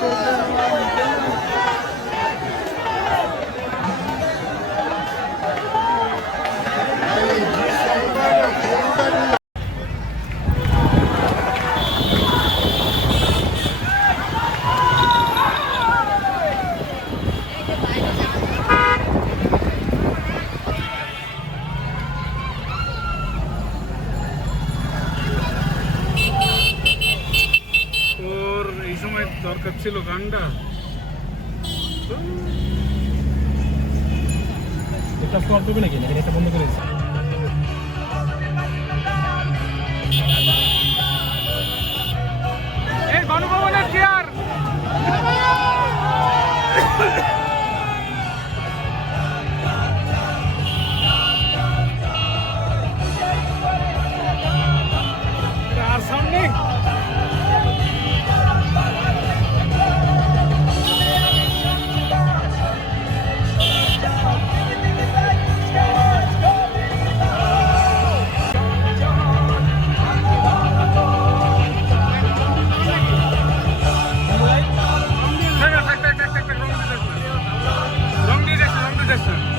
তোর দরকার ছিল গানটা এটা স্টপ করবে নাকি নাকি এটা বন্ধ করে দিচ্ছে এই গণভবনের চেয়ার যাচ্ছে। রং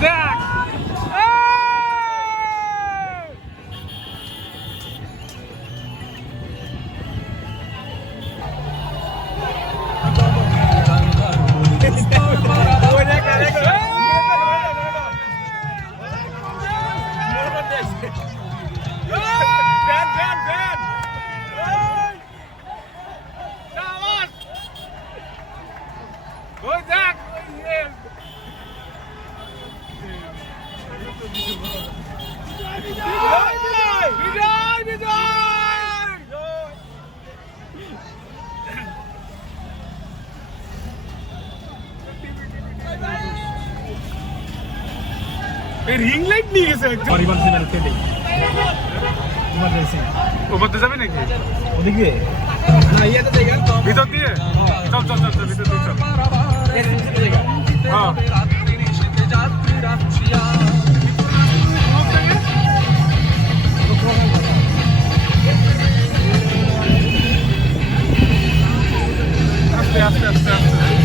দেখ ওই দেখ এই! Van, van, van. এই! আওয়াজ! ওই দেখ, ওই ইয়ে। বিজয়! বিজয়, বিজয়! এই রিং লাইট নিয়ে গেছে একজন পরিবার ছিল কেটে ইমার্জেন্সি ওপর দিয়ে যাবি নাকি ওদিক দিয়ে না ইয়াতে জায়গা ভিতর দিয়ে চল চল চল চল ভিতর দিয়ে চল জায়গা হ্যাঁ আস্তে আস্তে আস্তে আস্তে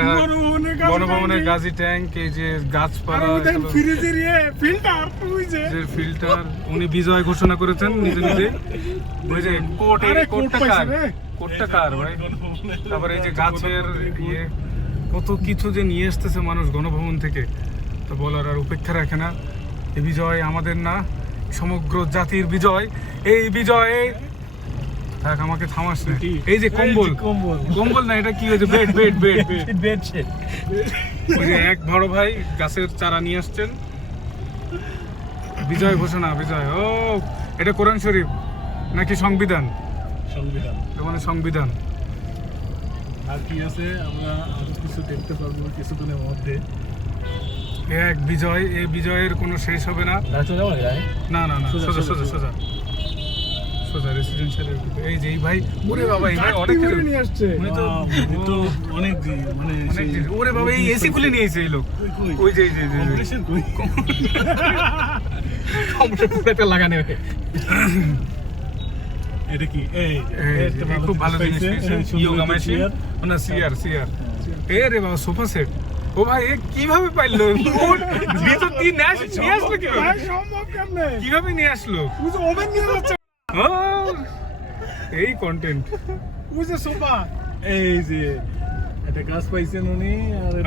এটা গণভবনের গাজী ট্যাঙ্ক এই যে গাছপালা ফ্রিজের ইয়ে ফিল্টার যে। ফিল্টার উনি বিজয় ঘোষণা করেছেন নিজে নিজে। ওই যে কোট কোটটা কার। কোটটা কার ভাই? তারপরে এই যে গাছের ইয়ে কত কিছু যে নিয়ে আসতেছে মানুষ গণভবন থেকে। তো বলার আর উপেক্ষা রাখে না। এই বিজয় আমাদের না সমগ্র জাতির বিজয়। এই বিজয়ে থাক আমাকে থামাস না। এই যে কম্বল। কম্বল। কম্বল না এটা কি হয়েছে? Bed bed bed bed. ওই যে এক বড় ভাই গাছের চারা নিয়ে আসছেন। বিজয় ঘোষণা বিজয়। ও এটা কোরআন শরীফ নাকি সংবিধান? সংবিধান। মানে সংবিধান। আর কি আছে? আমরা আরও কিছু দেখতে পারব কিছুদিনের মধ্যে। এক বিজয় এই বিজয়ের কোনো শেষ হবে না। না না না সোজা, সোজা। সোজা, সোজা সোজা এই যে এই ভাই ওরে বাবা এই ভাই অনেক কিছু নিয়ে আসছে। উনি তো- তো অনেক দিন মানে অনেক। ওরে বাবা এই এসি খুলে নিয়েছে এই লোক? ওই যে এই যে কই? লাগানো এটা কি? এই একটা খুব ভালো জিনিস ইয়োগা মেশিন। না সিআর সিআর এ রে বাবা সোফা সেট ও ভাই এ কীভাবে পাইলো? ভিতর দিয়ে নিয়ে আসলো কীভাবে? কীভাবে নিয়ে আসলো? ওভেন নিয়ে যাচ্ছে। ও, এই কন্টেন্ট বুঝে সোফা এই যে একটা গাছ পাইছেন উনি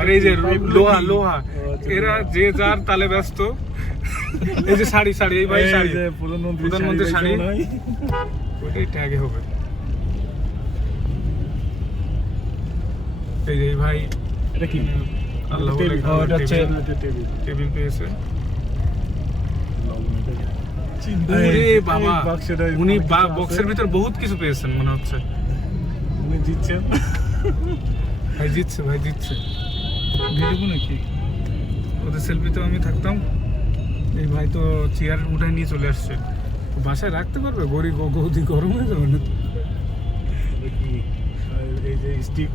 আর এই যে লোহা লোহা। আচ্ছা, এরা যে যার তালে ব্যস্ত। এই যে শাড়ি শাড়ি এই ভাই শাড়ি। প্রধানমন্ত্রী শাড়ি। ওইটাই ট্যাগে হবে। এই যে ভাই এটা কি? আল্লাহ ওটা হচ্ছে- টেবিল- এটা পেয়েছে বাবা উনি বা- বক্সের ভিতর বহুত কিছু পেয়েছেন মনে হচ্ছে। উনি জিতছেন। ভাই জিতছে ভাই জিতছে। ভিডিও নাকি? ওদের সেলফিতেও আমি থাকতাম। এই ভাই তো চেয়ার উঠায় নিয়ে চলে আসছে। বাসায় রাখতে পারবে? গরি গৌদি গরম হয়ে যাবে না? এই যে স্টিক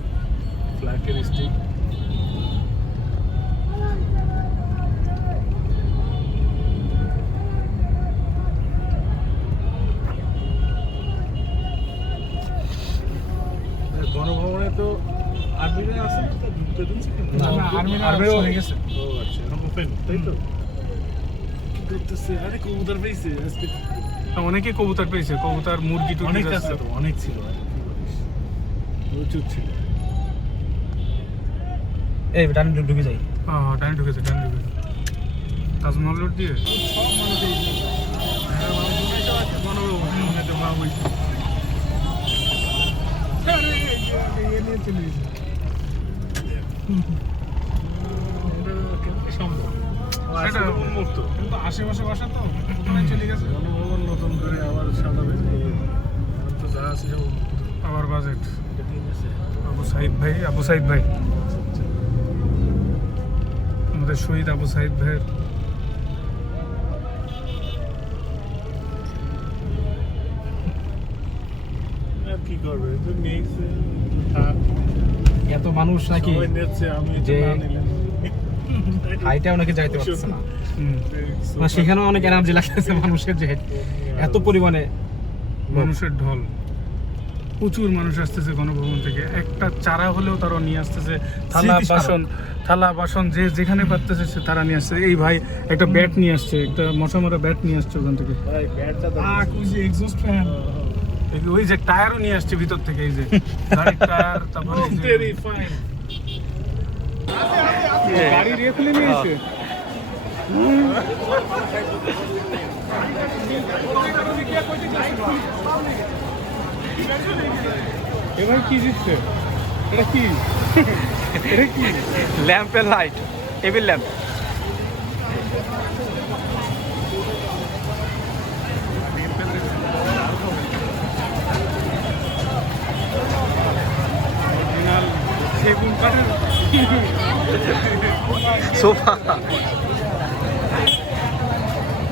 ফ্ল্যাটের স্টিক তো আর্মিরা আছে তা হয়ে গেছে। ও আচ্ছা তাই তো? আরে কবুতর পেয়েছে আজকে। অনেকে কবুতর পেয়েছে কবুতর মুরগি টুরগি অনেক আছে তো অনেক ছিল প্রচুর ছিল। এই ডান ঢুকে যাই। হ্যাঁ হ্যাঁ ডানে ঢুকেছে ডানে ঢুকেছে। তাজমহল রোড দিয়ে? সব মানুষ নিয়ে চলে গেছে। সম্ভব? সেটা- উন্মুক্ত। কিন্তু আশেপাশে তো কোথায় চলে গেছে গণভবন নতুন করে আবার সাজাবে তো যা আছে আবার বাজেট আবু সাইদ ভাই, আবু সাইদ ভাই আমাদের শহীদ আবু সাইদ ভাইয়ের কি করবে তো থাক এত মানুষ নাকি যে- হাইটাও নাকি যাইতে পারছে না। মানে সেখানেও অনেক এনার্জি লাগতেছে মানুষের যে এত পরিমাণে মানুষের ঢল। প্রচুর মানুষ আসতেছে গণভবন থেকে। একটা চারা হলেও তারা নিয়ে আসতেছে। থালা বাসন থালা বাসন যে যেখানে পারতেছে সে তারা নিয়ে আসছে। এই ভাই একটা ব্যাট নিয়ে আসছে একটা মশা মারা ব্যাট নিয়ে আসছে ওখান থেকে। ভাই ব্যাটটা এক্সস্ট ফ্যান ওই যে টায়ারও নিয়ে আসছে ভিতর থেকে এই যে গাড়ির টায়ার তারপরে ভেরি ফাইন গাড়ির খুলে নিয়ে এসে এ কি জিতছে এটা কি? এটা কি? ল্যাম্পের লাইট টেবিল ল্যাম্প কাঠের সোফা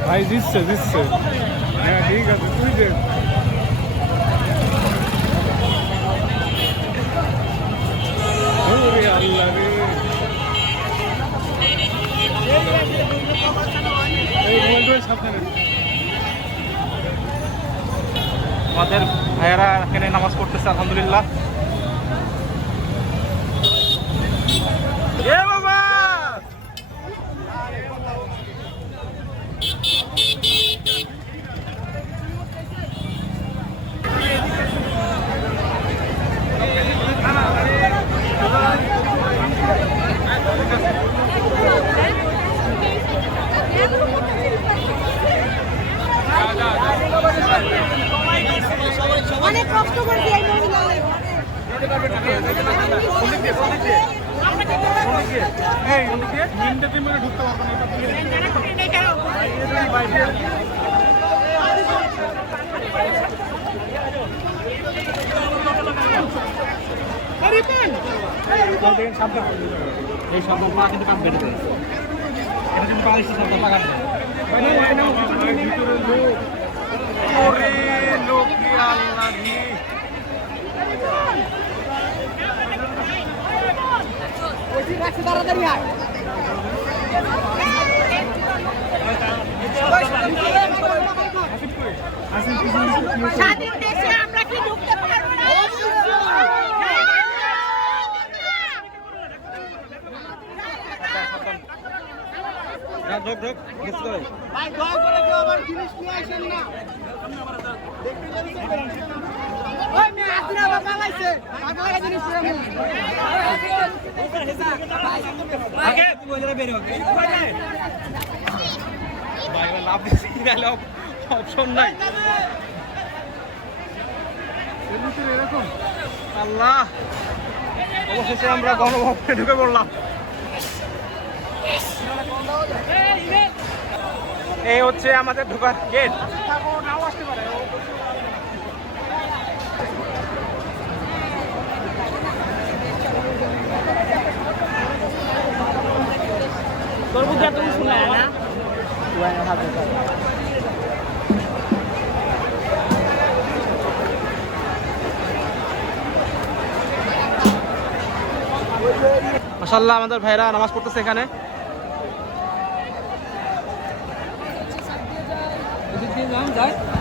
ভাই জিতছে জিতছে হ্যাঁ ঠিক আছে তুই দে। আল্লাহ রে। আমাদের ভাইয়েরা এখানে নামাজ পড়তেছে আলহামদুলিল্লাহ। এ বাবা অনেক কষ্ট করছি এই মহিলা এই মিনটা তুই মানে ঢুকতে পারব না আরে পান এই কিন্তু বেড়ে এটা কিন্তু পালিশ তাড়াতাড়ি আয় স্বাধীন দেশে আমরা কি ঢুকতে পারব না বুঝতে ভাই দয়া করে কেউ আমার জিনিস নিয়ে আসেন না। ওই পালাইছে। পাগল লাগা জিনিস নিয়ে। আগে বলে বের হোক ভাই লাভ দিছি নাহলে অপশন নাই। এরকম? আল্লাহ। অবশেষে আমরা গণভবনে ঢুকে পড়লাম। এই হচ্ছে আমাদের ঢোকার গেট না। মাসাল্লাহ আমাদের ভাইরা নামাজ পড়তেছে এখানে। এই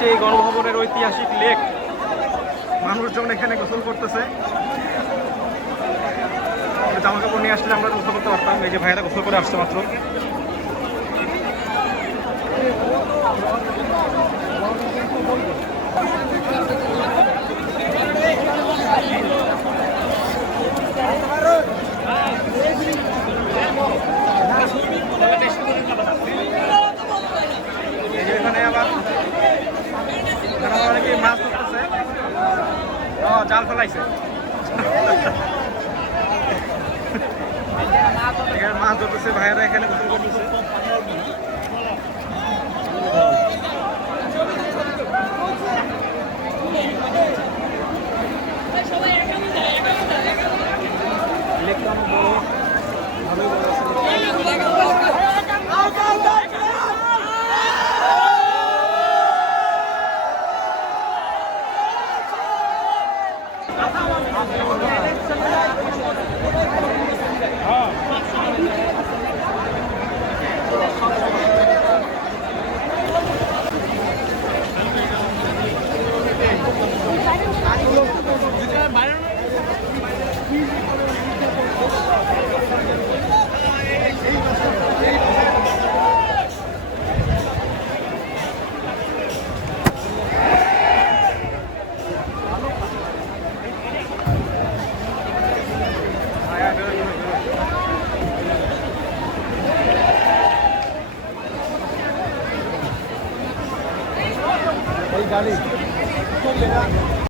সেই গণভবনের ঐতিহাসিক লেক। মানুষজন এখানে গোসল করতেছে। জামা কাপড় নিয়ে আসলে আমরা গোসল করতে পারতাম। এই যে ভাইয়েরা গোসল করে আসছে মাত্র। এই যে এখানে আবার এখানে আবার অনেকে মাছ ধরতেছে ও জাল ফেলাইছে এখানে মাছ ধরতেছে ভাইয়েরা এখানে